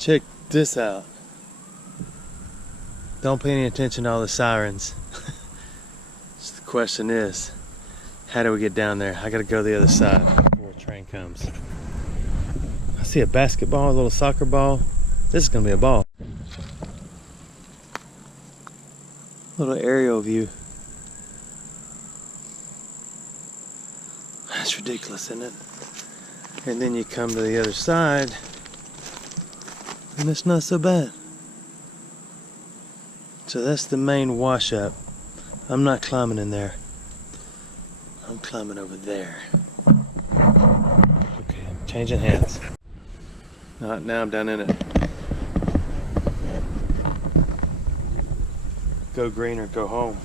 Check this out. Don't pay any attention to all the sirens. So the question is, how do we get down there? I gotta go the other side before a train comes. I see a basketball, a little soccer ball. This is gonna be a ball. Little aerial view. That's ridiculous, isn't it? And then you come to the other side, and it's not so bad. So that's the main wash up. I'm not climbing in there. I'm climbing over there. Okay, I'm changing hands. Now I'm down in it. Go green or go home.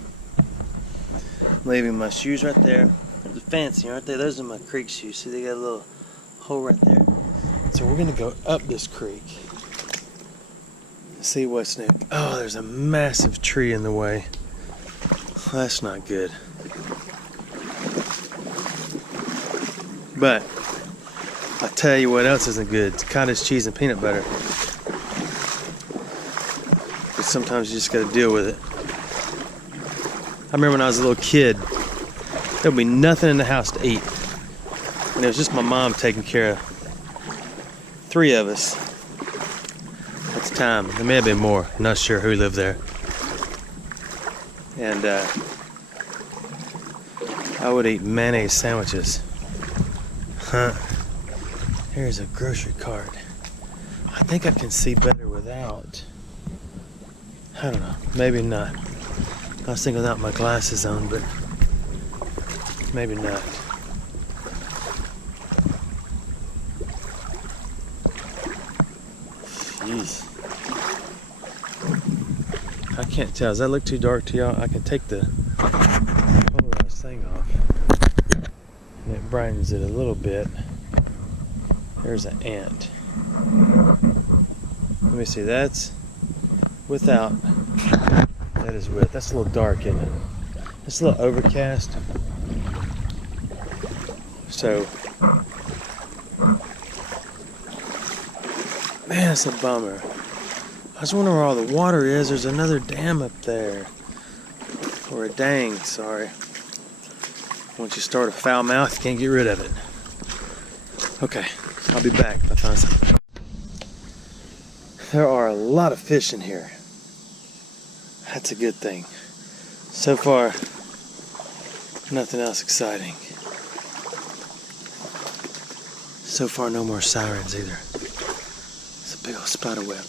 Leaving my shoes right there. They're fancy, aren't they? Those are my creek shoes. See, they got a little hole right there. So we're gonna go up this creek. See what's new. Oh, there's a massive tree in the way. That's not good. But I'll tell you what else isn't good. It's cottage cheese and peanut butter. But sometimes you just gotta deal with it. I remember when I was a little kid, there would be nothing in the house to eat. And it was just my mom taking care of 3 of us. At the time. There may have been more. I'm not sure who lived there. And I would eat mayonnaise sandwiches. Here's a grocery cart. I think I can see better without. I don't know. Maybe not. I was thinking without my glasses on, but maybe not. Jeez. I can't tell. Does that look too dark to y'all? I can take the polarized thing off. And it brightens it a little bit. There's an ant. Let me see. That's without. That is with. That's a little dark, isn't it? It's a little overcast. So, man, it's a bummer. I was wondering where all the water is. There's another dam up there. Or a dang, sorry. Once you start a foul mouth, you can't get rid of it. Okay, I'll be back if I find something. There are a lot of fish in here. That's a good thing. So far, nothing else exciting. So far, no more sirens either. It's a big old spider web.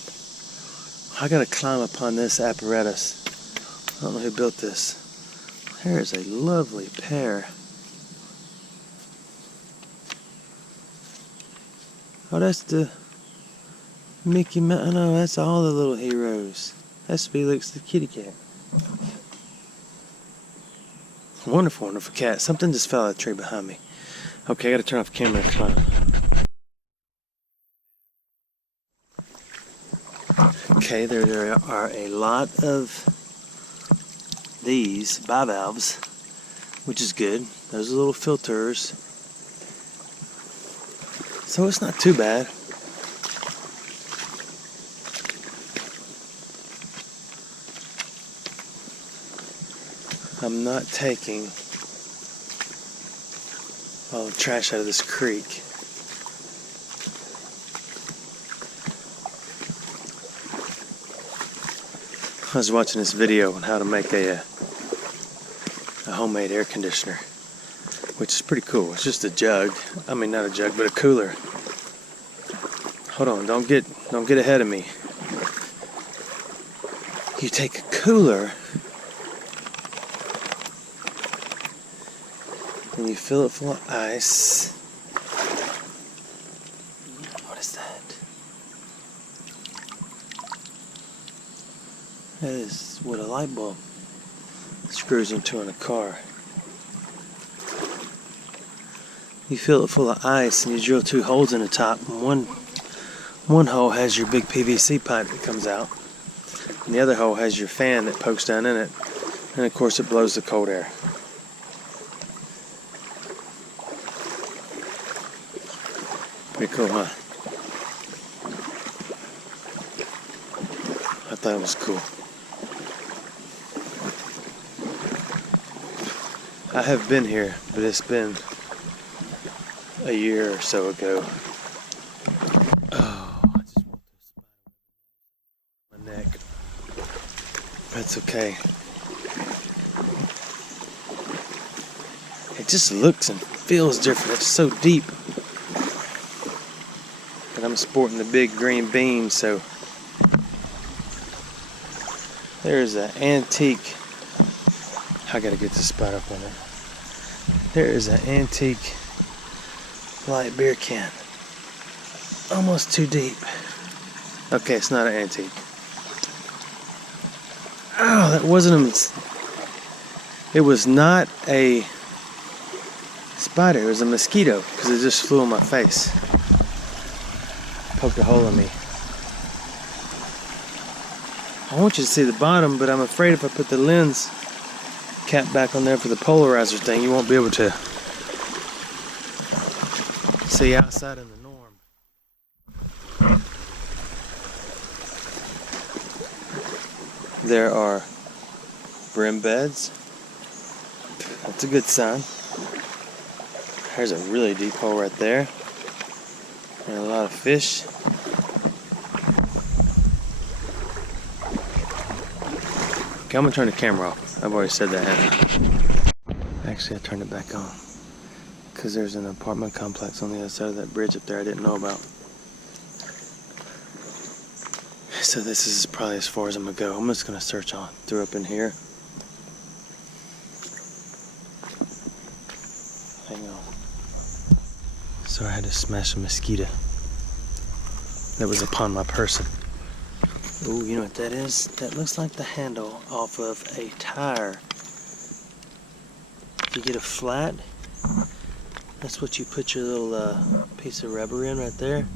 I gotta climb upon this apparatus. I don't know who built this. There's a lovely pear. Oh, that's the Mickey Mouse. No, that's all the little heroes. That's Felix the kitty cat. Wonderful, wonderful cat. Something just fell out of the tree behind me. Okay, I gotta turn off the camera and climb. Okay, there are a lot of these bivalves, which is good. Those are little filters. So it's not too bad. I'm not taking all the trash out of this creek. I was watching this video on how to make a homemade air conditioner, which is pretty cool. It's just a jug. I mean, not a jug, but a cooler. Hold on, don't get ahead of me. You take a cooler and you fill it full of ice. What is that? That is what a light bulb screws into in a car. You fill it full of ice and you drill 2 holes in the top. And one hole has your big PVC pipe that comes out, and the other hole has your fan that pokes down in it, and of course it blows the cold air. Pretty cool, huh? thought it was cool. I have been here, but it's been a year or so ago. Oh, I just want those spiders on my neck. That's okay. It just looks and feels different. It's so deep. And I'm sporting the big green bean, so there's an antique. I gotta get the spot up on it. There is an antique light beer can. Almost too deep. Okay, it's not an antique. Oh, that wasn't a... It was not a spider, it was a mosquito, because it just flew in my face. Poked a hole in me. I want you to see the bottom, but I'm afraid if I put the lens cap back on there for the polarizer thing, you won't be able to see outside in the norm. There are brim beds. That's a good sign. There's a really deep hole right there. And a lot of fish. Okay, I'm gonna turn the camera off. I've already said that, haven't I? Actually, I turned it back on. Because there's an apartment complex on the other side of that bridge up there I didn't know about. So this is probably as far as I'm gonna go. I'm just gonna search on through up in here. Hang on. So I had to smash a mosquito that was upon my person. Ooh, you know what that is? That looks like the handle off of a tire. If you get a flat, that's what you put your little piece of rubber in right there.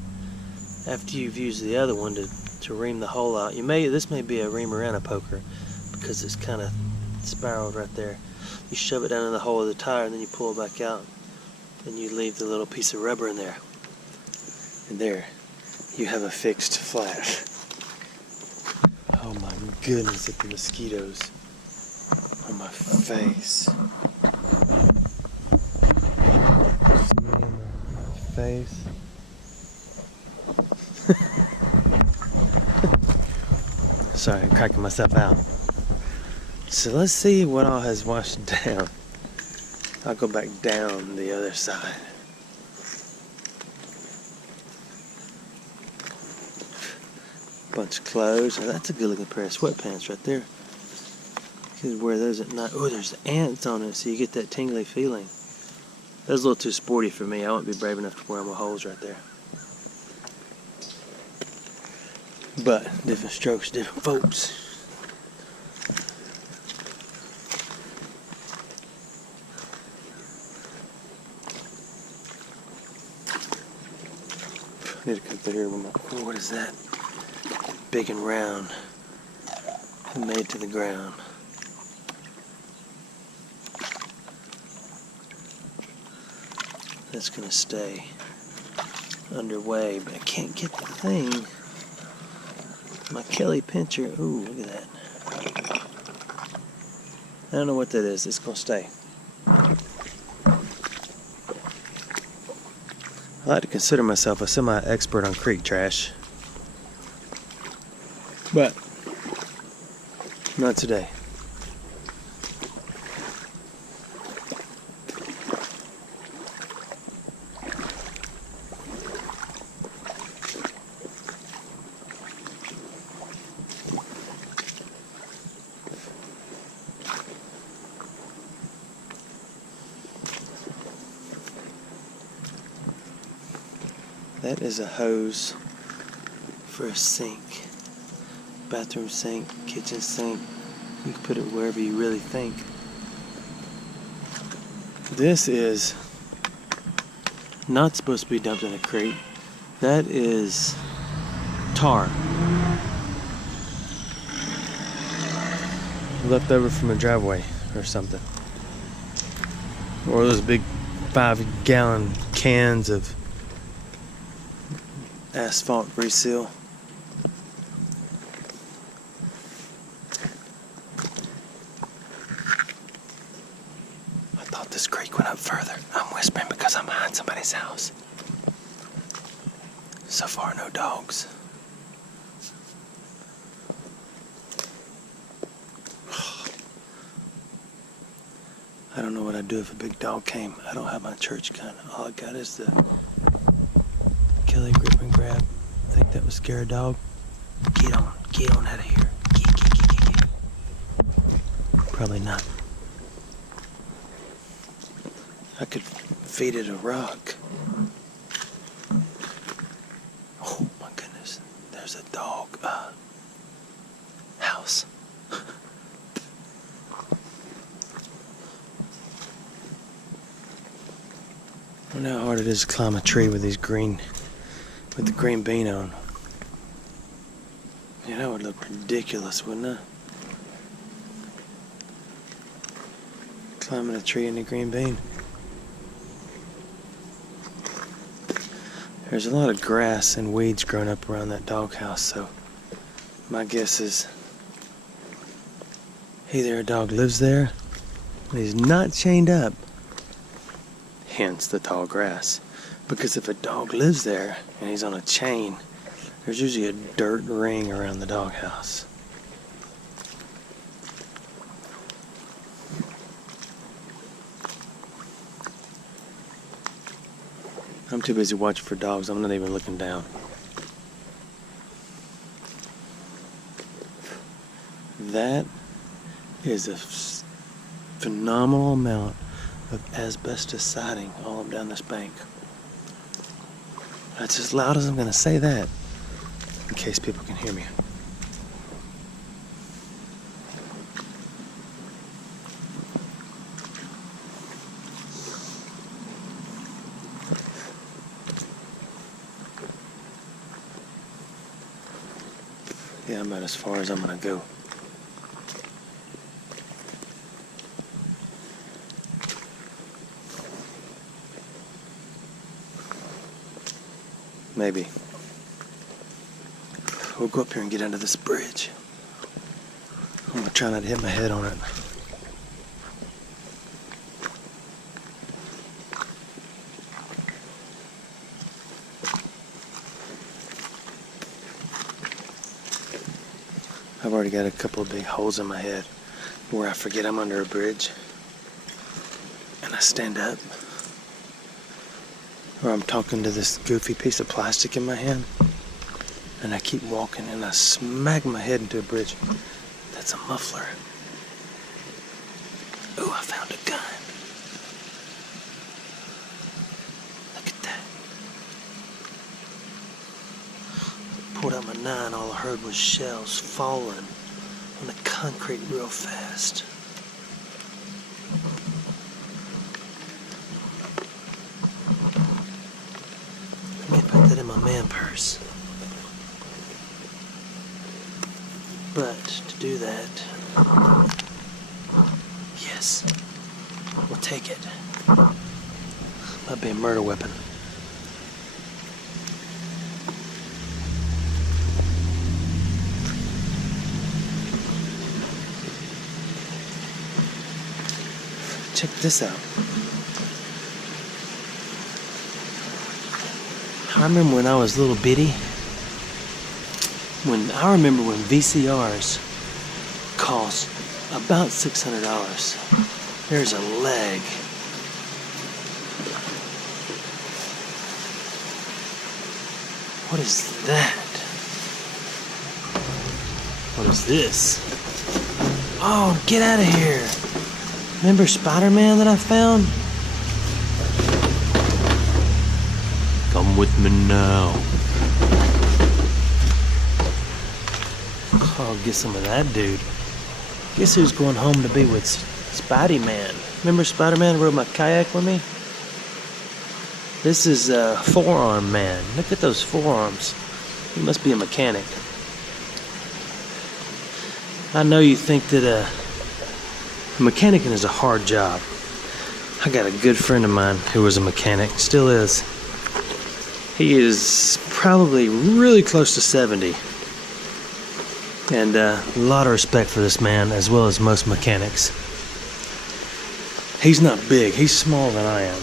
After you've used the other one to ream the hole out. This may be a reamer and a poker because it's kind of spiraled right there. You shove it down in the hole of the tire and then you pull it back out. Then you leave the little piece of rubber in there. And there, you have a fixed flat. Oh my goodness, at the mosquitoes on my face. See me in my face. Sorry, I'm cracking myself out. So let's see what all has washed down. I'll go back down the other side. Bunch of clothes. Oh, that's a good looking pair of sweatpants right there. You can wear those at night. Oh, there's ants on it, so you get that tingly feeling. That's a little too sporty for me. I won't be brave enough to wear them with holes right there. But different strokes, different folks. I need to come through here with my... Oh, what is that? Big and round. Made to the ground. That's gonna stay underway, but I can't get the thing. My Kelly pincher. Ooh, look at that. I don't know what that is. It's gonna stay. I like to consider myself a semi-expert on creek trash. But not today. That is a hose for a sink. Bathroom sink, kitchen sink. You can put it wherever you really think. This is not supposed to be dumped in a creek. That is tar. Left over from a driveway or something. Or those big 5-gallon cans of asphalt reseal. because I'm behind somebody's house. So far, no dogs. I don't know what I'd do if a big dog came. I don't have my church gun. All I got is the Kelly grip and grab. Think that would scare a dog? Get on out of here. Get. Probably not. I could feed it a rock. Oh my goodness, there's a dog house. I wonder how hard it is to climb a tree with the green bean on. Yeah, that would look ridiculous, wouldn't it? Climbing a tree in the green bean. There's a lot of grass and weeds growing up around that doghouse, so my guess is either a dog lives there and he's not chained up, hence the tall grass. Because if a dog lives there and he's on a chain, there's usually a dirt ring around the doghouse. I'm too busy watching for dogs. I'm not even looking down. That is a phenomenal amount of asbestos siding all up down this bank. That's as loud as I'm going to say that, in case people can hear me. Yeah, I'm about as far as I'm gonna go. Maybe. We'll go up here and get under this bridge. I'm gonna try not to hit my head on it. I've already got a couple of big holes in my head where I forget I'm under a bridge and I stand up, or I'm talking to this goofy piece of plastic in my hand and I keep walking and I smack my head into a bridge. That's a muffler. Ooh, I found a gun. Look at that. Pulled out my 9, all I heard was shells falling on the concrete real fast. I may put that in my man purse. But to do that, yes, we'll take it. Might be a murder weapon. Check this out. I remember when I was a little bitty, I remember when VCRs cost about $600. There's a leg. What is that? What is this? Oh, get out of here. Remember Spider-Man that I found? Come with me now. I'll get some of that dude. Guess who's going home to be with Spidey-Man? Remember Spider-Man rode my kayak with me? This is Forearm Man. Look at those forearms. He must be a mechanic. I know you think that mechanicing is a hard job. I got a good friend of mine who was a mechanic, still is. He is probably really close to 70. And a lot of respect for this man, as well as most mechanics. He's not big, he's smaller than I am.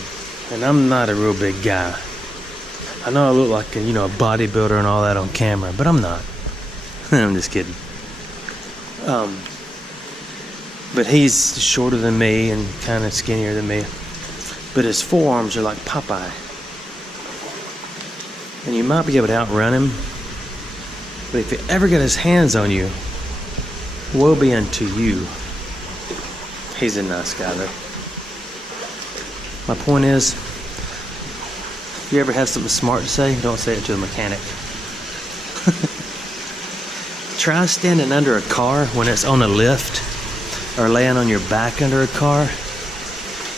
And I'm not a real big guy. I know I look like a bodybuilder and all that on camera, but I'm not. I'm just kidding. But he's shorter than me and kind of skinnier than me. But his forearms are like Popeye. And you might be able to outrun him. But if he ever got his hands on you, woe be unto you. He's a nice guy though. My point is, if you ever have something smart to say, don't say it to a mechanic. Try standing under a car when it's on a lift, or laying on your back under a car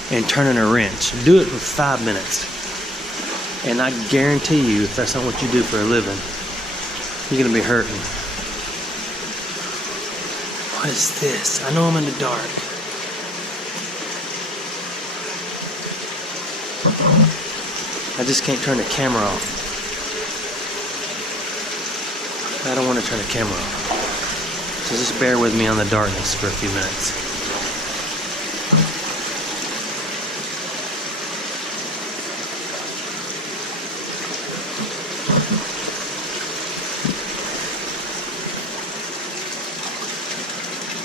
and turning a wrench. Do it for 5 minutes. And I guarantee you, if that's not what you do for a living, you're gonna be hurting. What is this? I know I'm in the dark. I just can't turn the camera off. I don't want to turn the camera off. So just bear with me on the darkness for a few minutes.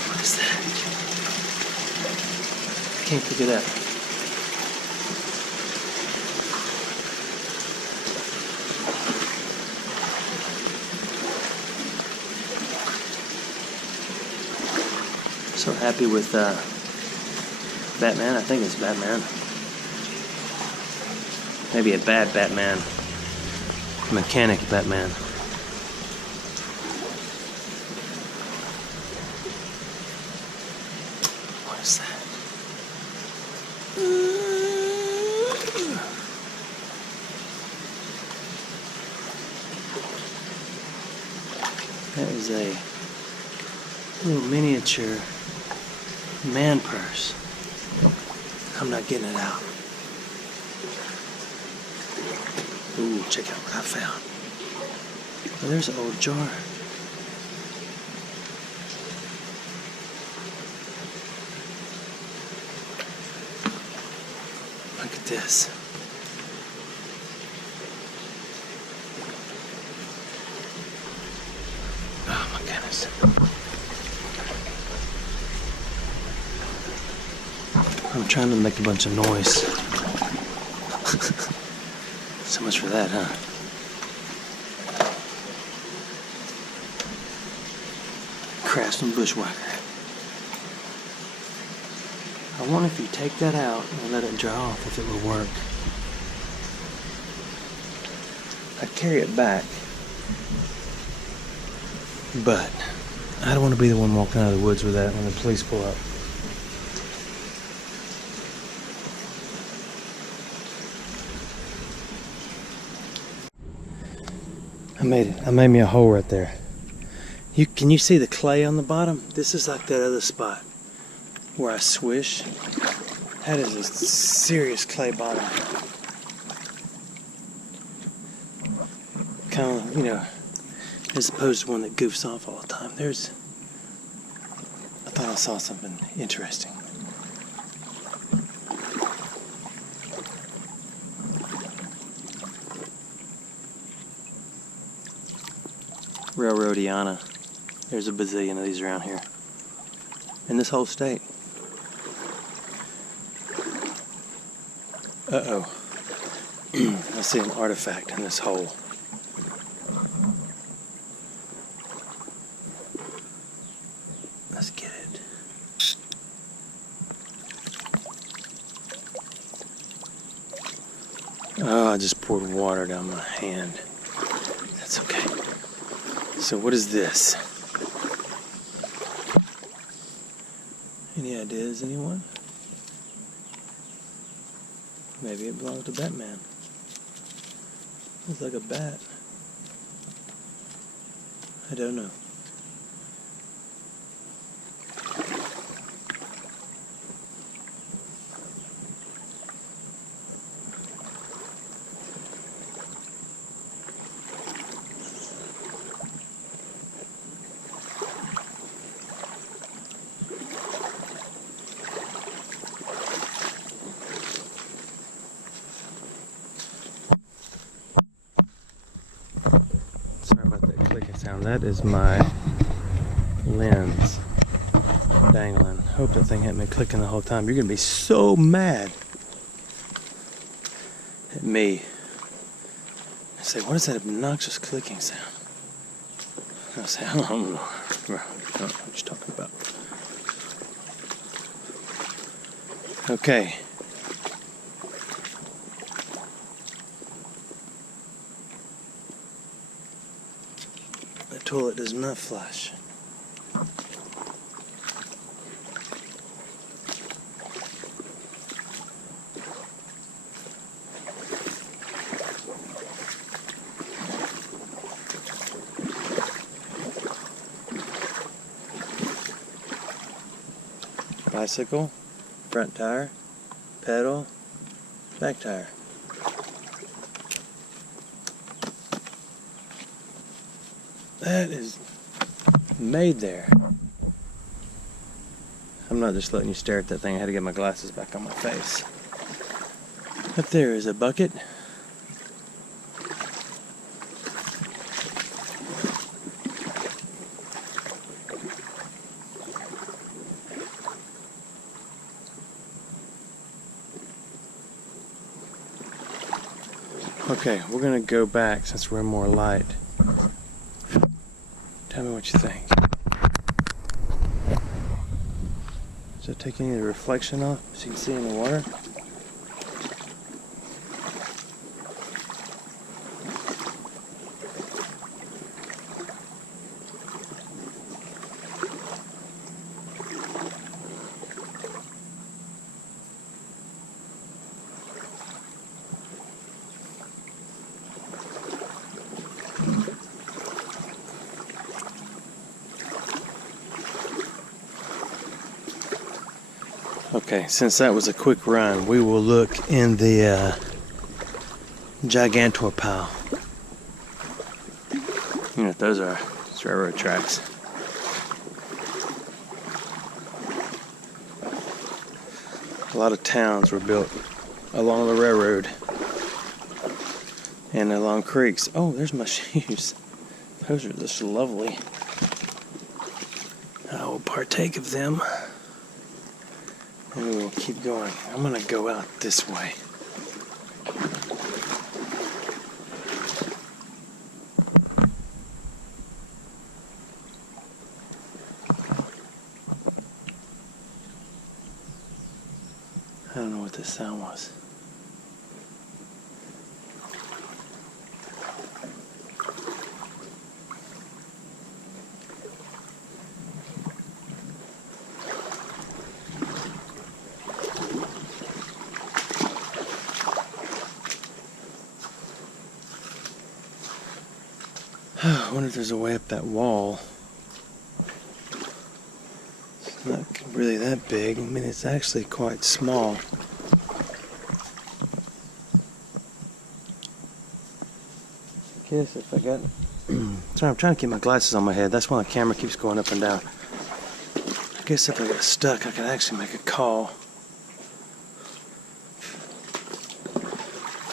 What is that? I can't pick it up. So happy with Batman. I think it's Batman. Maybe a bad Batman. Mechanic Batman. What is that? That is a little miniature man purse. I'm not getting it out. Ooh, check out what I found. Oh, there's an old jar. Look at this. Oh my goodness. I'm trying to make a bunch of noise. So much for that, huh? Craftsman bushwhacker. I wonder if you take that out and let it dry off, if it would work. I'd carry it back. But I don't want to be the one walking out of the woods with that when the police pull up. I made me a hole right there. Can you see the clay on the bottom? This is like that other spot where I swish. That is a serious clay bottom. Kind of, as opposed to one that goofs off all the time. I thought I saw something interesting. Railroadiana. There's a bazillion of these around here. In this whole state. Uh-oh. I see an artifact in this hole. Let's get it. Oh, I just poured water down my hand. That's okay. So what is this? Any ideas, anyone? Maybe it belongs to Batman. Looks like a bat. I don't know. sound. That is my lens dangling. Hope that thing had me clicking the whole time. You're gonna be so mad at me. I say, what is that obnoxious clicking sound? I say, I don't know what you're talking about. Okay. The toilet does not flush. Bicycle, front tire, pedal, back tire. That is made there. I'm not just letting you stare at that thing. I had to get my glasses back on my face. Up there is a bucket. Okay, we're gonna go back since we're in more light. Tell me what you think. Does that take any of the reflection off so you can see in the water? Okay, since that was a quick run, we will look in the Gigantor pile. You know what those are? It's railroad tracks. A lot of towns were built along the railroad and along creeks. Oh, there's my shoes. Those are just lovely. I will partake of them. And we'll keep going. I'm gonna go out this way. I don't know what this sound was. I wonder if there's a way up that wall. It's not really that big. I mean, it's actually quite small. I guess if I got... Sorry, I'm trying to keep my glasses on my head. That's why the camera keeps going up and down. I guess if I got stuck, I could actually make a call.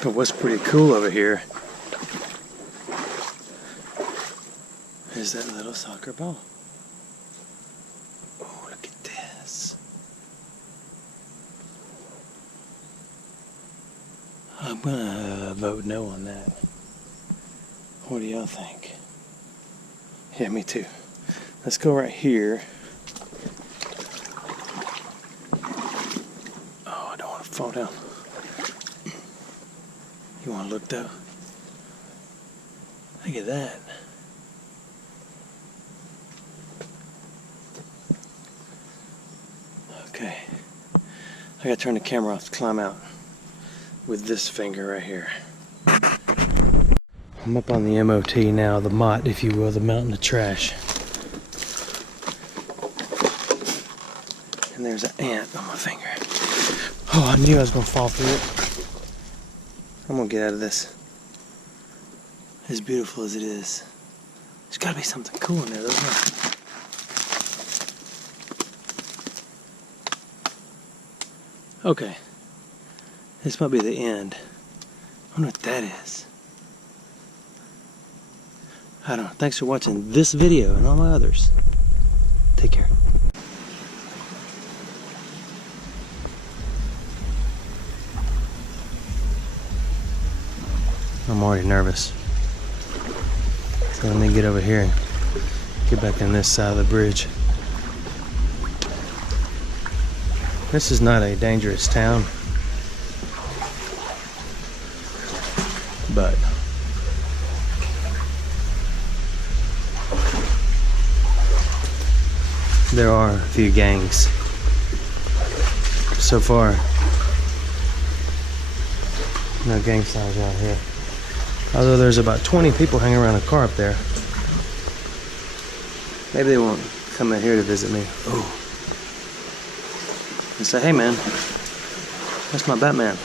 But what's pretty cool over here is that little soccer ball. Oh, look at this. I'm gonna vote no on that. What do y'all think? Yeah, me too. Let's go right here. Oh, I don't want to fall down. You want to look though? Look at that. Okay, I gotta turn the camera off to climb out with this finger right here. I'm up on the MOT now, the mott, if you will, the mountain of trash. And there's an ant on my finger. Oh, I knew I was gonna fall through it. I'm gonna get out of this. As beautiful as it is, there's gotta be something cool in there, doesn't there? Okay, this might be the end. I wonder what that is. I don't know. Thanks for watching this video and all my others. Take care. I'm already nervous. So let me get over here and get back on this side of the bridge. This is not a dangerous town, but there are a few gangs. So far, no gang signs out here. Although there's about 20 people hanging around a car up there. Maybe they won't come in here to visit me. Oh. And say, hey man, that's my Batman.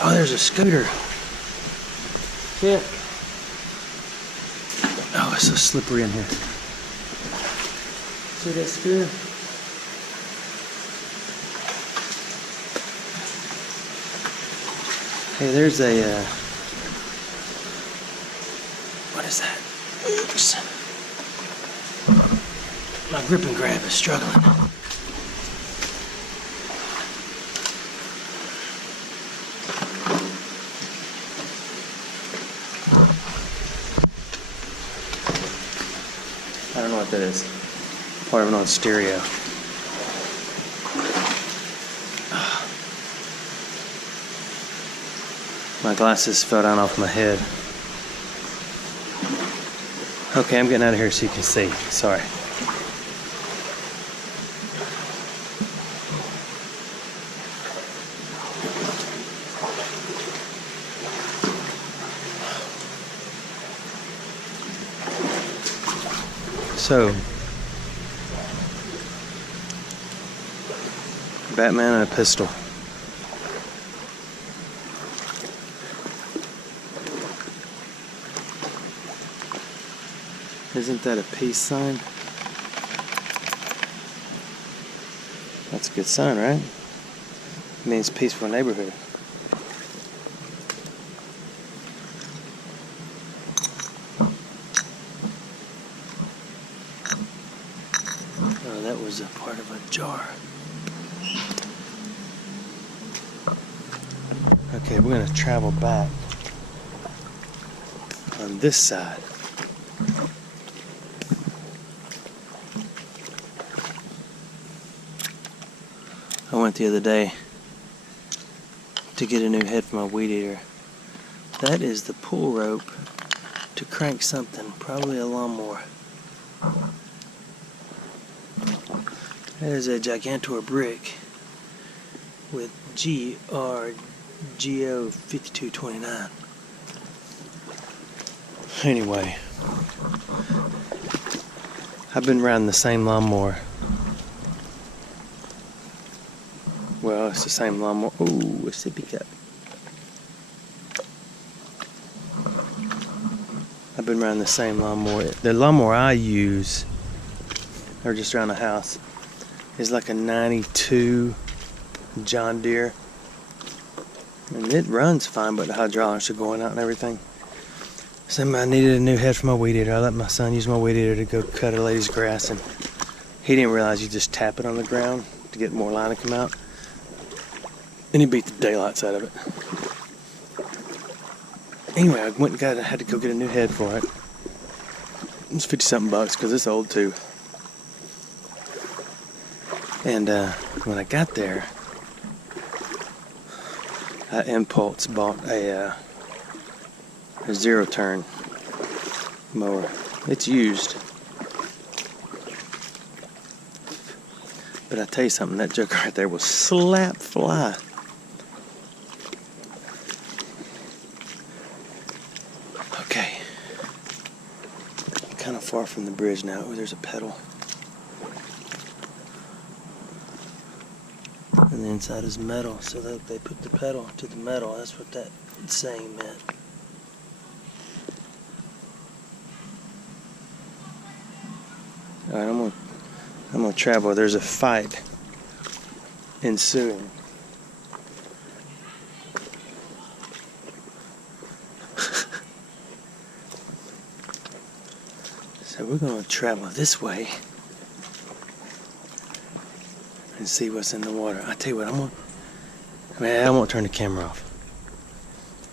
Oh, there's a scooter. See it? Oh, it's so slippery in here. See that scooter? Hey, there's a, what is that? Oops. My grip and grab is struggling. I don't know what that is. Part of an old stereo. My glasses fell down off my head. Okay, I'm getting out of here so you can see. Sorry. So, Batman and a pistol. Isn't that a peace sign? That's a good sign, right? It means peaceful neighborhood. Oh, that was a part of a jar. Okay, we're gonna travel back on this side. I went the other day to get a new head for my weed eater. That is the pull rope to crank something, probably a lawnmower. That is a Gigantor brick with GRGO 5229. Anyway, I've been riding the same lawnmower. Well, it's the same lawnmower. Ooh, a sippy cup. I've been riding the same lawnmower. The lawnmower I use, or just around the house, is like a 92 John Deere. And it runs fine, but the hydraulics are going out and everything. Somebody needed a new head for my weed eater. I let my son use my weed eater to go cut a lady's grass, and he didn't realize you just tap it on the ground to get more line to come out. And he beat the daylights out of it. Anyway, I went and had to go get a new head for it. It was 50-something bucks because it's old too. And when I got there, I impulse bought a zero-turn mower. It's used. But I tell you something, that joker right there will slap fly. Okay. Kind of far from the bridge now. Oh, there's a pedal. And the inside is metal, so that they put the pedal to the metal. That's what that saying meant. Alright, I'm gonna travel. There's a fight ensuing. So we're going to travel this way and see what's in the water. I tell you what, I won't turn the camera off.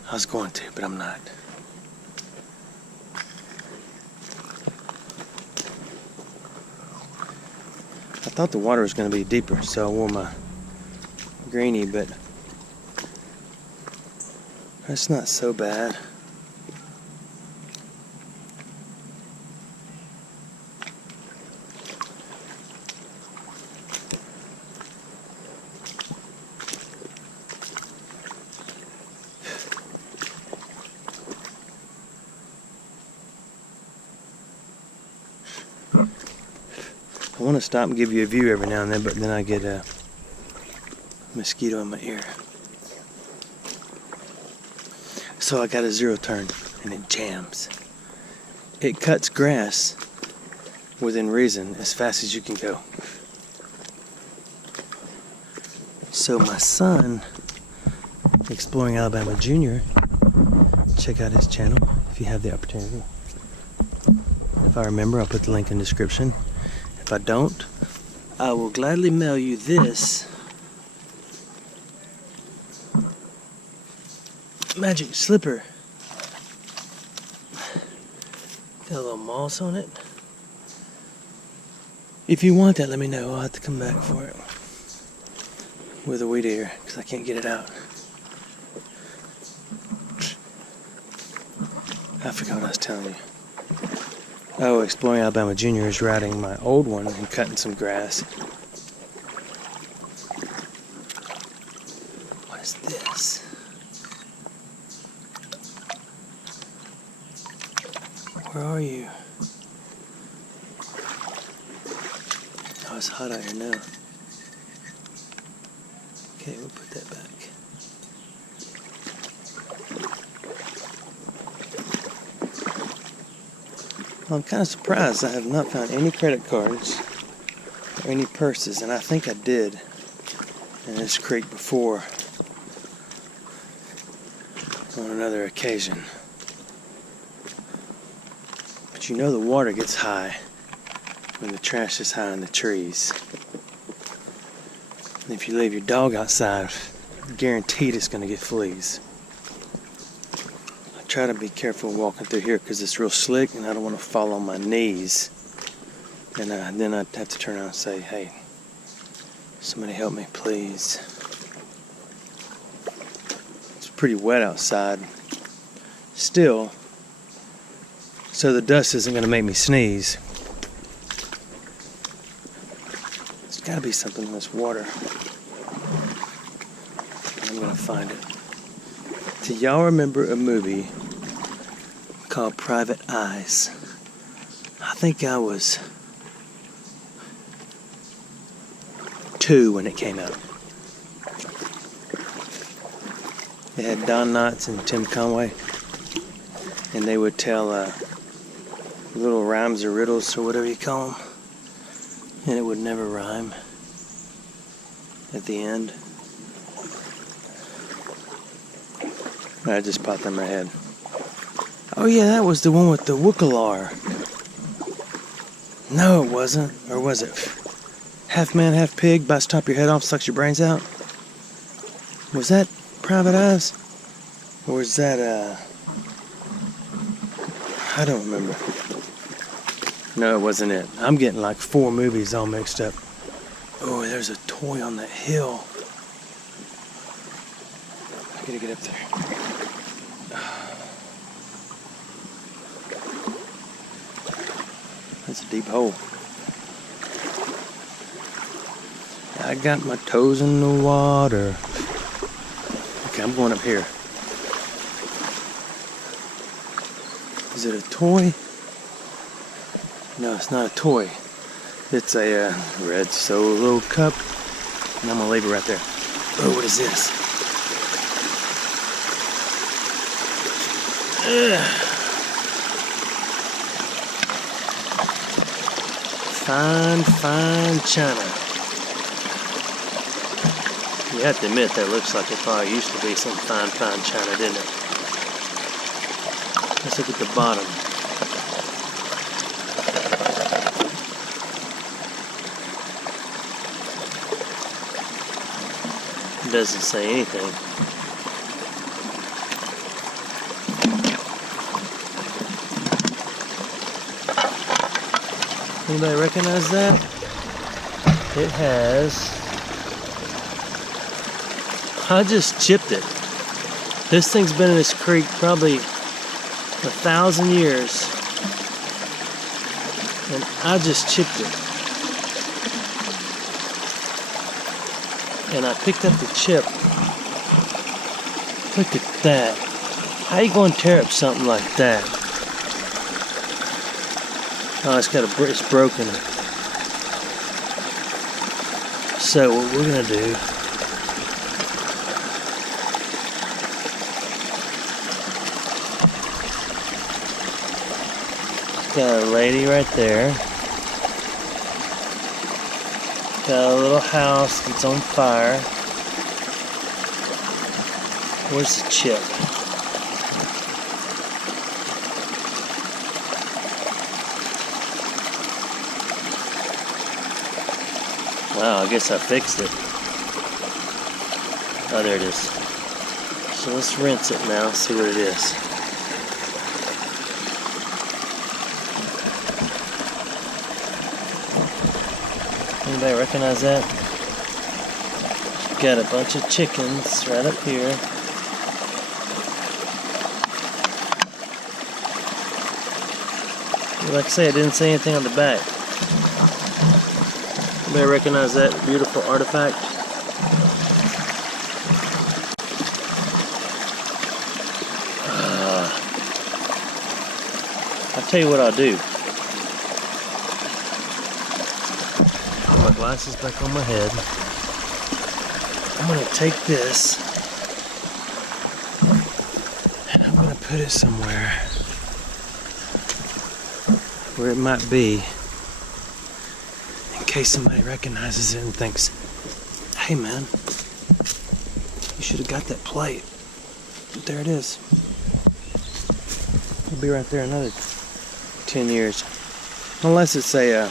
I was going to, but I'm not. I thought the water was going to be deeper, so I wore my greenie, but that's not so bad. I want to stop and give you a view every now and then, but then I get a mosquito in my ear. So I got a zero turn and it jams. It cuts grass within reason as fast as you can go. So my son, Exploring Alabama Jr., check out his channel if you have the opportunity. If I remember, I'll put the link in the description. If I don't, I will gladly mail you this magic slipper. Got a little moss on it. If you want that, let me know. I'll have to come back for it with a weed eater because I can't get it out. I forgot what I was telling you. Oh, Exploring Alabama Jr. is riding my old one and cutting some grass. What is this? Where are you? Oh, it's hot out here now. Okay, we'll put that back. I'm kind of surprised I have not found any credit cards or any purses, and I think I did in this creek before on another occasion. But you know the water gets high when the trash is high in the trees. And if you leave your dog outside, guaranteed it's going to get fleas. Try to be careful walking through here because it's real slick and I don't want to fall on my knees. And then I'd have to turn around and say, hey, somebody help me, please. It's pretty wet outside still, so the dust isn't going to make me sneeze. There's got to be something in this water. I'm going to find it. Do y'all remember a movie called Private Eyes? I think I was 2 when it came out. It had Don Knotts and Tim Conway, and they would tell little rhymes or riddles or whatever you call them, and it would never rhyme at the end. I just popped in my head. Oh yeah, that was the one with the Wookalar. No, it wasn't. Or was it? Half man, half pig, bites top your head off, sucks your brains out. Was that Private Eyes? Or was that, I don't remember. No, it wasn't it. I'm getting like 4 movies all mixed up. Oh, there's a toy on that hill. I gotta get up there. That's a deep hole. I got my toes in the water. Okay, I'm going up here. Is it a toy? No, it's not a toy. It's a red Solo cup. And I'm gonna leave it right there. Oh, what is this? Ugh. Fine china. You have to admit that looks like it probably used to be some fine china, didn't it? Let's look at the bottom. It doesn't say anything. Anybody recognize that? It has... I just chipped it. This thing's been in this creek probably 1,000 years. And I just chipped it. And I picked up the chip. Look at that. How you going to tear up something like that? Oh, it's broken. So what we're gonna do, got a lady right there. Got a little house that's on fire. Where's the chip? Wow, I guess I fixed it. Oh, there it is. So let's rinse it now, see what it is. Anybody recognize that? Got a bunch of chickens right up here. Like I say, I didn't say anything on the back. Anybody recognize that beautiful artifact? I'll tell you what I'll do. Put my glasses back on my head. I'm going to take this and I'm going to put it somewhere where it might be, in case somebody recognizes it and thinks, hey man, you should have got that plate. But there it is. It'll be right there another 10 years. Unless it's a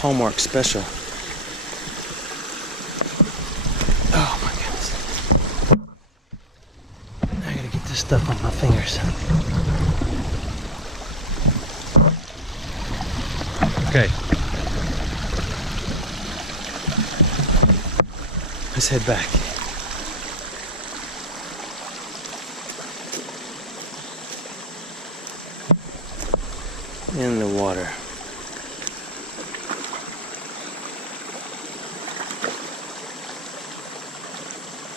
Hallmark special. Oh my goodness. I gotta get this stuff on my fingers. Okay. Let's head back. In the water.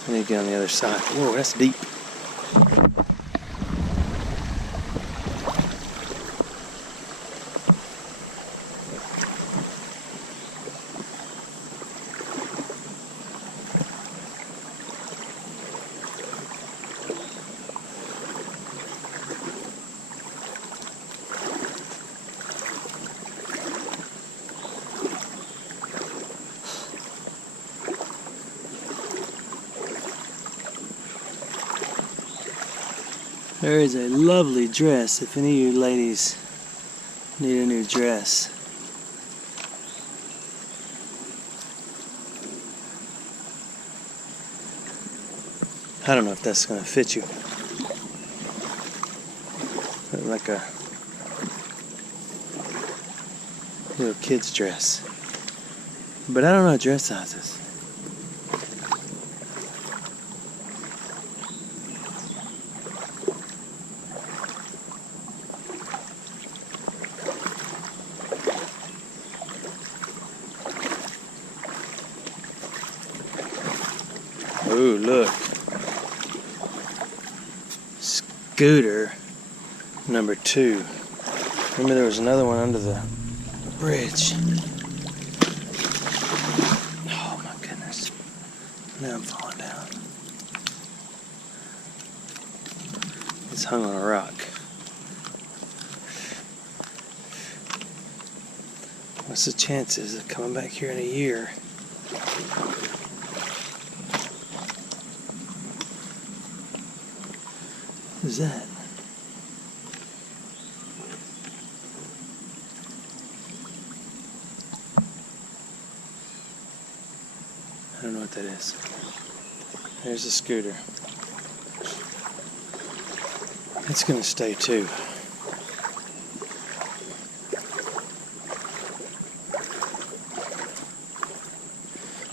I need to get on the other side. Whoa, that's deep. There is a lovely dress if any of you ladies need a new dress. I don't know if that's going to fit you. Like a little kid's dress. But I don't know dress sizes. Ooh, look. Scooter number 2. Remember there was another one under the bridge. Oh my goodness. Now I'm falling down. It's hung on a rock. What's the chances of coming back here in a year? What is that? I don't know what that is. There's a scooter. It's gonna stay too.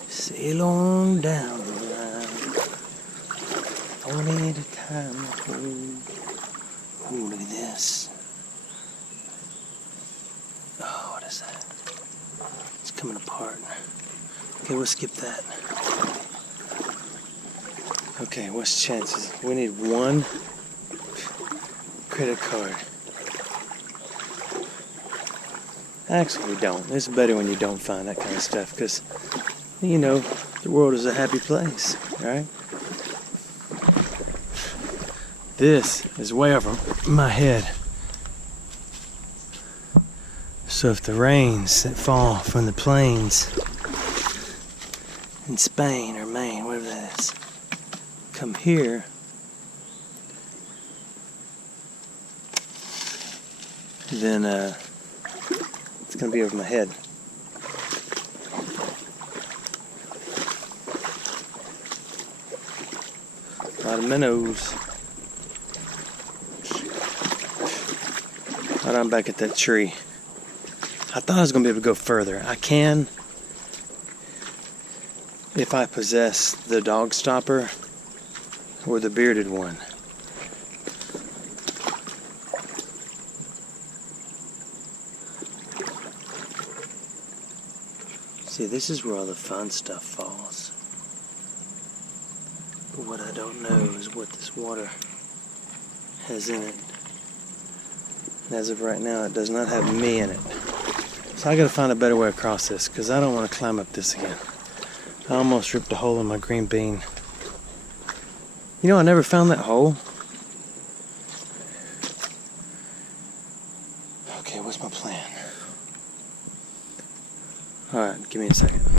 Sail on down the line. One at a time. Ooh, look at this. Oh, what is that? It's coming apart. Okay, we'll skip that. Okay, what's the chances? We need one credit card. Actually, we don't. It's better when you don't find that kind of stuff, because, you know, the world is a happy place, right? This is way over my head. So if the rains that fall from the plains in Spain or Maine, whatever that is, come here, then it's gonna be over my head. A lot of minnows. Right on back at that tree. I thought I was gonna be able to go further. I can if I possess the dog stopper or the bearded one. See, this is where all the fun stuff falls. But what I don't know is what this water has in it. And as of right now, it does not have me in it. So I gotta find a better way across this, because I don't want to climb up this again. I almost ripped a hole in my green bean. You know, I never found that hole. Okay, what's my plan? Alright, give me a second.